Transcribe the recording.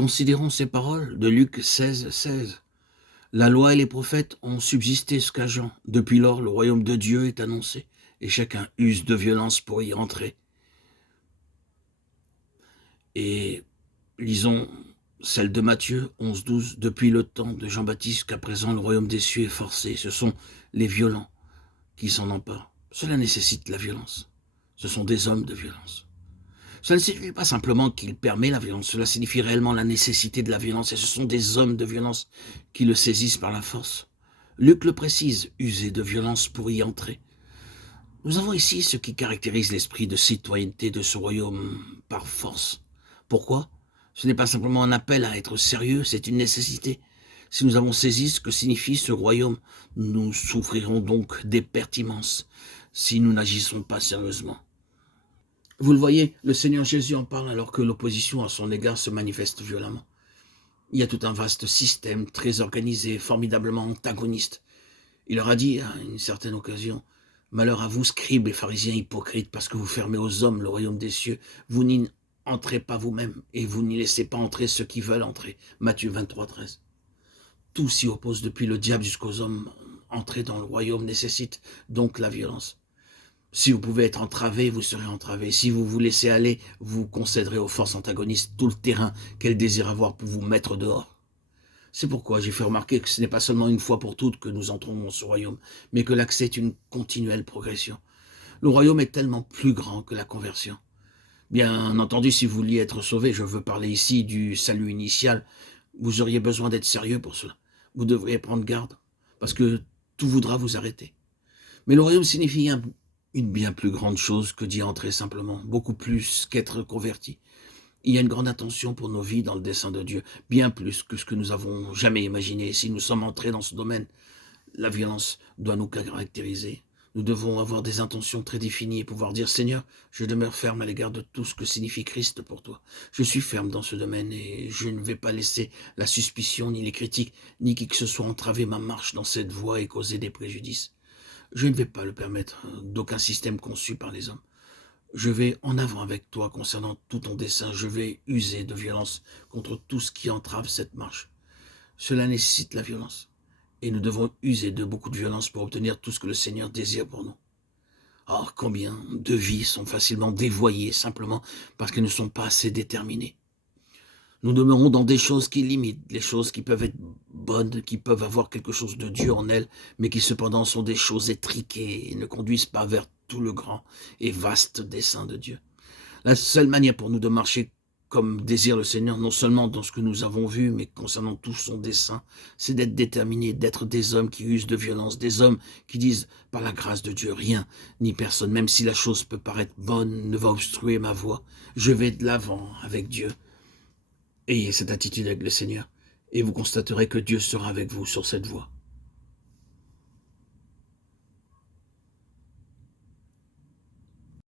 Considérons ces paroles de Luc 16. La loi et les prophètes ont subsisté jusqu'à Jean. Depuis lors, le royaume de Dieu est annoncé, et chacun use de violence pour y entrer. Et lisons celle de Matthieu 11, 12. Depuis le temps de Jean-Baptiste jusqu'à présent, le royaume des cieux est forcé. Ce sont les violents qui s'en emparent. Cela nécessite la violence. Ce sont des hommes de violence. Cela ne signifie pas simplement qu'il permet la violence, cela signifie réellement la nécessité de la violence, et ce sont des hommes de violence qui le saisissent par la force. Luc le précise, user de violence pour y entrer. Nous avons ici ce qui caractérise l'esprit de citoyenneté de ce royaume par force. Pourquoi ? Ce n'est pas simplement un appel à être sérieux, c'est une nécessité. Si nous avons saisi ce que signifie ce royaume, nous souffrirons donc des pertes immenses si nous n'agissons pas sérieusement. Vous le voyez, le Seigneur Jésus en parle alors que l'opposition à son égard se manifeste violemment. Il y a tout un vaste système, très organisé, formidablement antagoniste. Il leur a dit, à une certaine occasion, « Malheur à vous, scribes et pharisiens hypocrites, parce que vous fermez aux hommes le royaume des cieux. Vous n'y entrez pas vous-même, et vous n'y laissez pas entrer ceux qui veulent entrer. » Matthieu 23, 13. Tout s'y oppose depuis le diable jusqu'aux hommes. Entrer dans le royaume nécessite donc la violence. Si vous pouvez être entravé, vous serez entravé. Si vous vous laissez aller, vous concéderez aux forces antagonistes tout le terrain qu'elles désirent avoir pour vous mettre dehors. C'est pourquoi j'ai fait remarquer que ce n'est pas seulement une fois pour toutes que nous entrons dans ce royaume, mais que l'accès est une continuelle progression. Le royaume est tellement plus grand que la conversion. Bien entendu, si vous vouliez être sauvé, je veux parler ici du salut initial, vous auriez besoin d'être sérieux pour cela. Vous devriez prendre garde, parce que tout voudra vous arrêter. Mais le royaume signifie une bien plus grande chose que d'y entrer simplement, beaucoup plus qu'être converti. Il y a une grande attention pour nos vies dans le dessein de Dieu, bien plus que ce que nous avons jamais imaginé. Si nous sommes entrés dans ce domaine, la violence doit nous caractériser. Nous devons avoir des intentions très définies et pouvoir dire « Seigneur, je demeure ferme à l'égard de tout ce que signifie Christ pour toi. Je suis ferme dans ce domaine et je ne vais pas laisser la suspicion, ni les critiques, ni qui que ce soit entraver ma marche dans cette voie et causer des préjudices. Je ne vais pas le permettre d'aucun système conçu par les hommes. Je vais en avant avec toi concernant tout ton dessein. Je vais user de violence contre tout ce qui entrave cette marche. Cela nécessite la violence. Et nous devons user de beaucoup de violence pour obtenir tout ce que le Seigneur désire pour nous. Or, combien de vies sont facilement dévoyées simplement parce qu'elles ne sont pas assez déterminées. Nous demeurons dans des choses qui limitent, les choses qui peuvent être bonnes, qui peuvent avoir quelque chose de Dieu en elles, mais qui cependant sont des choses étriquées et ne conduisent pas vers tout le grand et vaste dessein de Dieu. La seule manière pour nous de marcher comme désire le Seigneur, non seulement dans ce que nous avons vu, mais concernant tout son dessein, c'est d'être déterminés, d'être des hommes qui usent de violence, des hommes qui disent, par la grâce de Dieu, rien, ni personne, même si la chose peut paraître bonne, ne va obstruer ma voie. Je vais de l'avant avec Dieu. Ayez cette attitude avec le Seigneur, et vous constaterez que Dieu sera avec vous sur cette voie.